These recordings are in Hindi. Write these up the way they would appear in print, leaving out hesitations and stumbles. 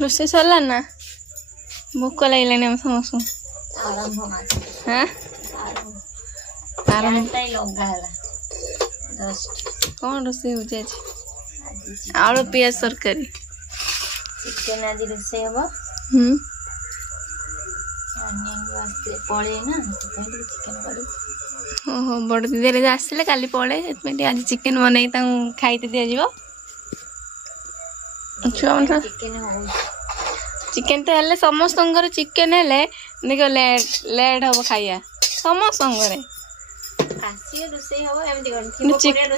रोसे सरला ना भोक लगे आम समस्त हाँ कौन रोसे हो आलू पियाज तरकारी चिकेन आज रोसे हम पड़े ना चिकेन कर ओहो बड़ दीदी आसले काली पड़े आज चिकेन बन खाई दि चिकेन तो हेले समस्त चिकेन हेले देख लेट हम खाइया समस्त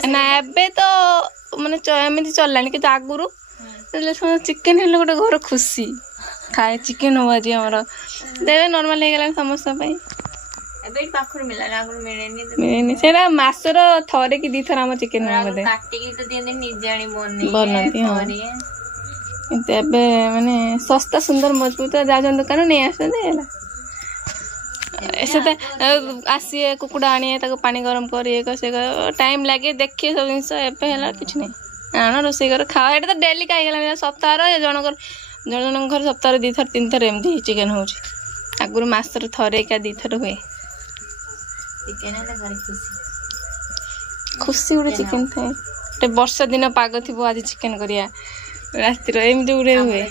ना एबे तो माने एमती चललानी कि आगुरी चिकेन हेले गोटे घर खुशी खाए चिकेन हो आज आमर देवे नॉर्मल हो गला समस्त मिलेनी से मासर थरे कि दी थर आम चिकेन बनती माने सस्ता सुंदर मजबूत जाऊँ दुकान नहीं आसते आसी कुकुड़ा आनी पानी गरम कर टाइम लगे देखिए सब जिन कि नहीं आण रोसे कर खाओ ये तो डेली खाईगला सप्ताह जनक जन घर सप्ताह 2 थर 3 थर एमती चिकेन हो आगुरी मासर थरे क्या 2 थर हुए खुशी गोटे चिकेन थे वर्षा दिन पाग थी आज चिकेन करिया रातिर एमती गुड़े हुए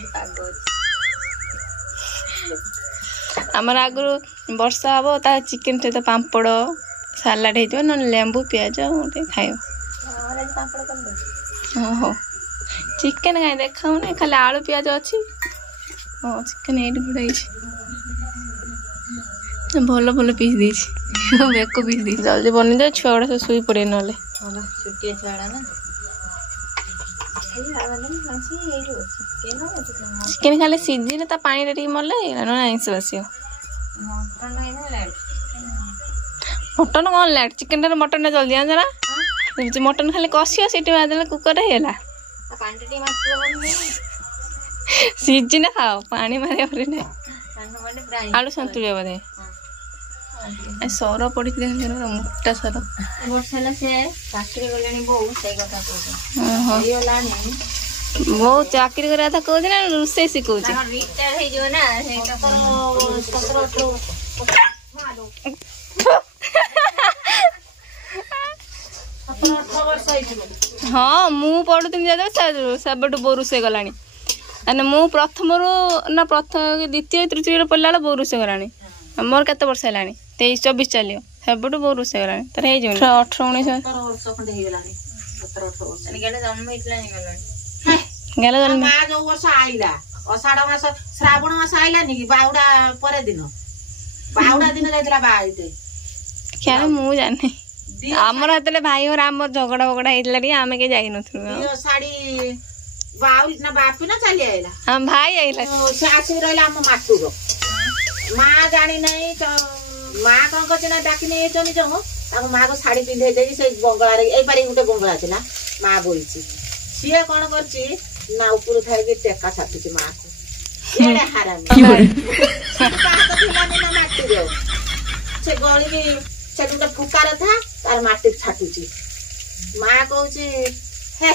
आमर आगुरी वर्षा हम ता चिकेन सहित पापड़ सालाड हो ना लेंबू पियाज गोटे खाइब हो चिकेन कहीं देखा खाली आलू पियाज अच्छी हाँ चिकेन ये गुड़ाई भल भल पीस दे बेक पीस दे जल्दी बनी दे छुआ गुड़ा सब शुई पड़े ना चिकेन खाली सीझी ता पानी रे मरले ना आइंस बस मटन कौन लेट चिकेन मटन जल्दी आना मटन खाली कषियो सीटी मारदे कुकर है सीझी ना खाओ पानी मारे ना आलू सतुलिया बोधे सर पड़ी मोटा सर वो चाकरी कर कौन ना रोसे शिखौच हाँ मु पढ़ुनी सब बो रोसे गला मु प्रथम ना प्रथम द्वितीय तृतीय पढ़ला बो रोसे गला मोर केत वर्ष है 23-24 चलियो सब बो रोसे गला 18-19 गला जन्म जो वर्ष आइला अषाढ़ मास श्रावण मास आइला नि बाउडा परे दिन बाउडा दिन जाइतला बाइते क्या मु जाने आमर हतले भाई और आमर झगड़ा वगड़ा हेतला रे आमे के जाई नथु साड़ी बाउल ना बापी ना चली आइला हम भाई आइला से आसी रहला हम माटुरो मां जानी नहीं मां कोन कछ ना डाकी नहीं चनी जंग ताको मां को साड़ी पिंधे देई से बंगला रे एई पारी गुटे बंगला छै ना मां बोलची सिए कोन करची ना ऊपर थाई के टेका छाटुची मां को एडे हारामी का तो दिलानी ना माटुरो से गली भी से गुटे फुकार था तार माटी छाटुची मां कहूची हे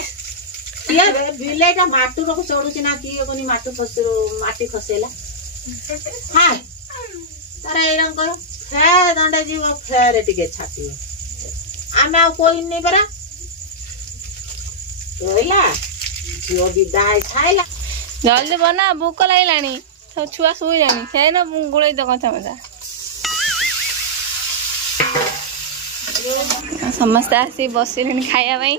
ये बिलेटा माटू को चढ़ुची ना कि कोनी माटू खसरो माटी खसेला हां तारा एरम करो फे दंडा जीव फेरे टिके छाटी आमे आ कोई नहीं परा ओइला जो विदाई खाइला जल्दी बना भूख लागलानी सब छुआ सोई जानी से ना गुड़े द कथा मजा समस्त आसी बसिले खाया भाई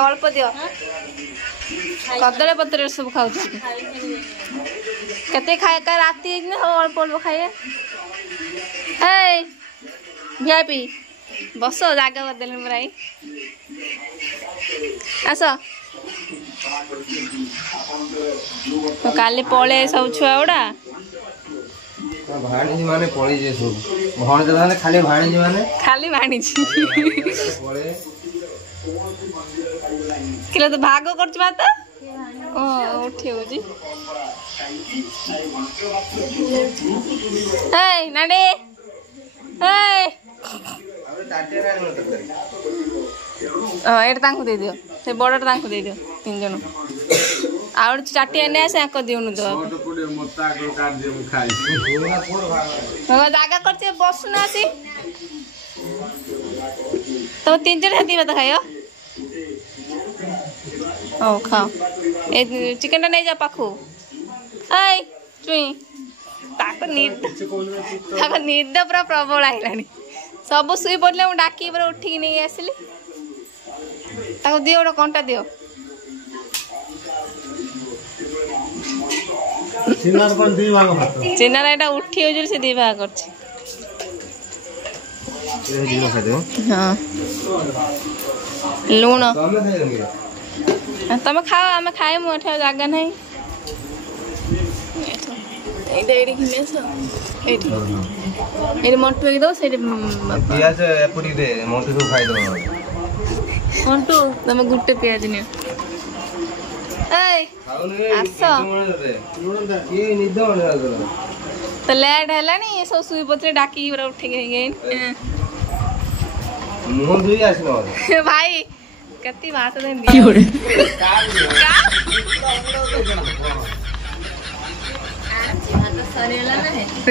अल्प दियो कदले पत्र सब खाऊ कते खाए का राती अल्प अल्प खाए भिआईपी बस जगह करदेल प्राय आस काली पले सब छुआ गुड़ा भाणी माने पड़ी जे सब भण जे माने खाली भाणी किलो तो भाग करछ बात ओ उठी होजी ए नाडे ए अबे टाटे रानी मत कर एटा तांको दे दियो से बड़टा तांको दे दियो 3 जण आउ चाटिया ने आसे आको दिउनु दो जागा करते बसु ना आसी तो 3 जण हाथी भात खायो ओ खाओ ए चिकन नहीं जा पाखु आई चुई ताको निद पूरा प्रबल आइलानी सब सुई पड़ले मु डाकी पूरा उठी नहीं आसली ताको दियो ओटा कंटा दियो चिनार कोन दी भाग भात चिनार एटा उठी हो से दी भाग करछि ये दिनो खा दो हां लूण तमे खाओ आमे खाए मु एठा जागा नहीं एटा एडी खिनेस एडी मोटू के दो से पियाज एपुरी दे मोटू को खाई दो मोटू तमे गुट्टे पियाज नियो आसो ये निदो तो लेट हेलानी सब सुई पत्रे डाकी पूरा उठ गई मुंह धुई आसनो भाई कति भात देन दियो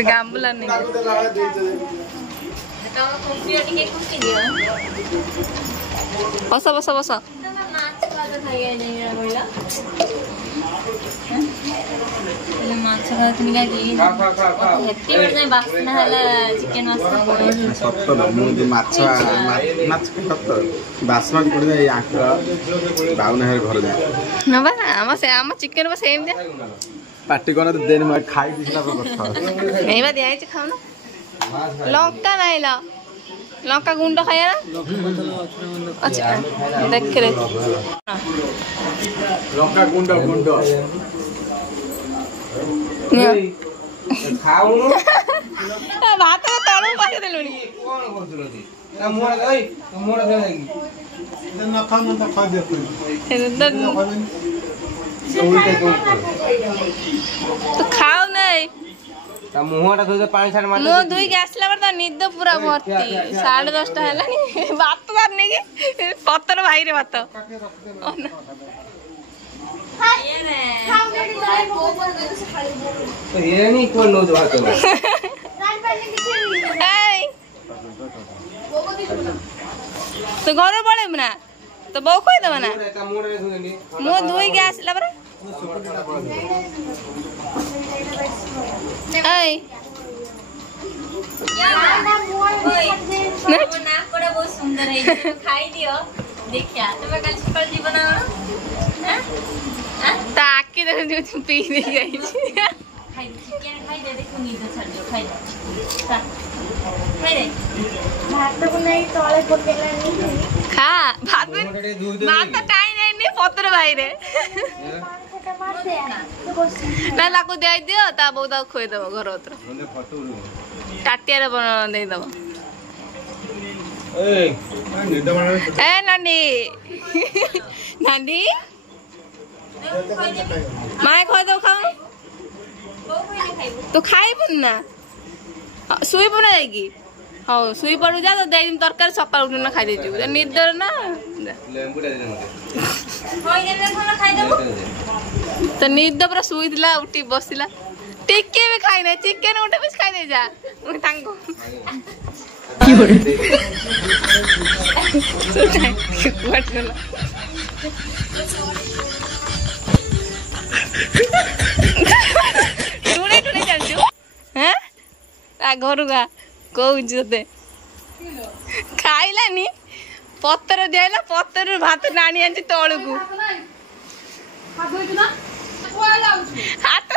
गांबुला नहीं बस बस बस चिकेन पार्टी कोन देन म खाई दिसना पर कथा नहीं बा दिया खाओ ना लंका नहीं ला लंका गुंड खाया ना अच्छा देख रे लंका गुंड खाऊ भात तळू पाके देलुनी कोन करथुलती ना मोर ओय मोर दे लागी ना खान ना खा दे तो खाओ नहीं ता मुहटा धोई पानी छाड़ मार मो दुई के आसला पर तो निद पूरा भर्ती 10:30 हेलानी भात बार नहीं कि पत्तर भाई रे भात तो ये नहीं कोन नो भात तो घर पड़े ना तो बो खोई दबा ना मो दुई के आसला पर आई बहुत सुंदर है खाई दियो देखिया तुम्हें कल सकाल जीवन ताकि तो पी नहीं गई खाई चिकन खाई दे देखो नींद छड़ दो खाई दे भात को नहीं तळे पकेलानी खा भात भात टाइम नहीं पत्र भाई रे ना लाको दे दियो ता बहुत खोई दबो घर उतर टाटिया रे दे दबो ए नानी नानी माय खोई दो खाओ तो खाई पुन ना सुई पुना जाएगी हाँ सुई पड़ू जा तो दे दिन तरकारी सकाल उठ ना खाई दे निदर ना तो निद पूरा सुई दिला उठी बसला टिके भी खाई ना चिकेन उठे भी खाई दे जा तांको टुणे टुणे चलछु हैं आ घर गा कहूँ ते खाइलानी पत्तर दिला पत्तर भात नानी आनी तलू हाथ